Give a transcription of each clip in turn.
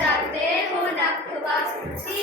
जाते हो नागोबा तुझी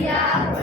Yeah.